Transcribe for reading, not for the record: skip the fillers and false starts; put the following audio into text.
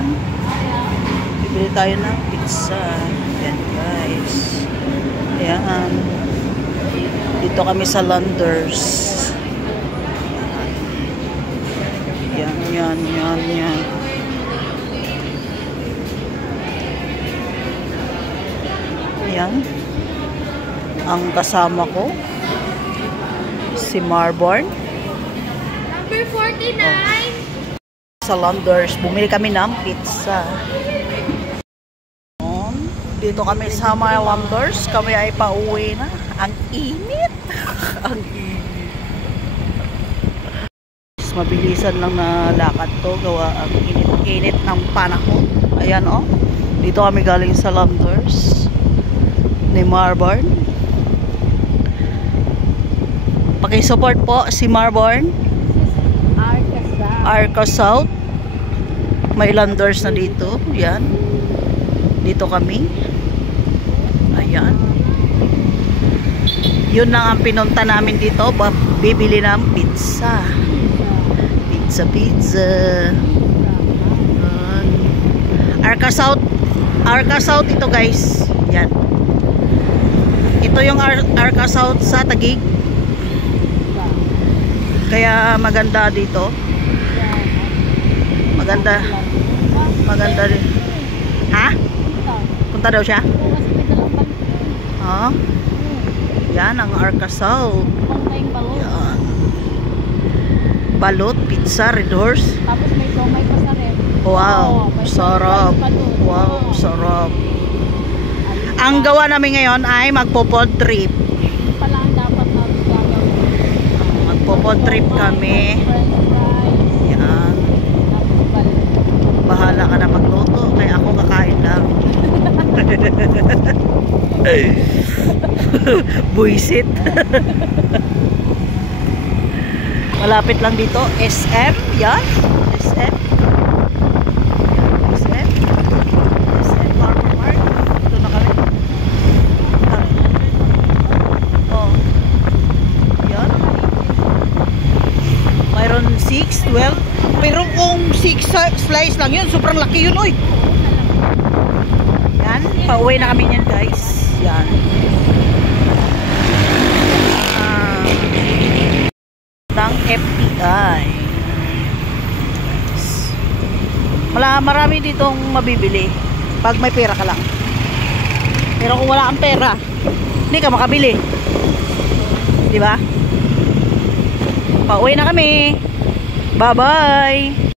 Ayan. Bibili tayo ng pizza. Ayan guys. Ayan. Dito kami sa Landers. Ayan, yan, yan, yan. Ayan. Ang kasama ko, si Marborn. Number 49. Sa Landers, bumili kami ng pizza. Dito kami sa mga Landers. Kami ay pauwi na. Ang init. Ang init. Mabilisan lang na lakad to. Gawa ang init-init ng panahon. Ayan o. Dito kami galing sa Landers ni Marborn. Pakisupport po si Marborn. Arca South. May Landers na dito. Yan. Dito kami. Ayan. Yun lang ang pinunta namin dito. Bibili ng pizza. Pizza. Arca South. Arca South ito guys. Yan. Ito yung Arca South sa Taguig. Kaya maganda dito. Maganda rin. Ha? Punta daw siya? Oh. Yan ang Arca South. Yan. Balot, pizza, Red Horse. Tapos may somay pa sa red. Wow, sarap. Wow, sarap. Ang gawa namin ngayon ay magpo-pod trip. Pala ang dapat natin gagawin. Magpo-pod trip kami. Yan. Bahala ka na magluto, kaya ako kakain lang. Buisit. Malapit lang dito, SM. Yan, SM. SM Farmer Mart. Ito na kami. Oh. Yan. Mayroon 6, 12. Pero kung 6 slice lang yun, sobrang laki yun, oy. Yan, pauwi na kami yan, guys. Yan. Ng FPI. Marami ditong mabibili pag may pera ka lang. Pero kung wala kang pera, hindi ka makabili. Di ba? Pauwi na kami. Bye-bye.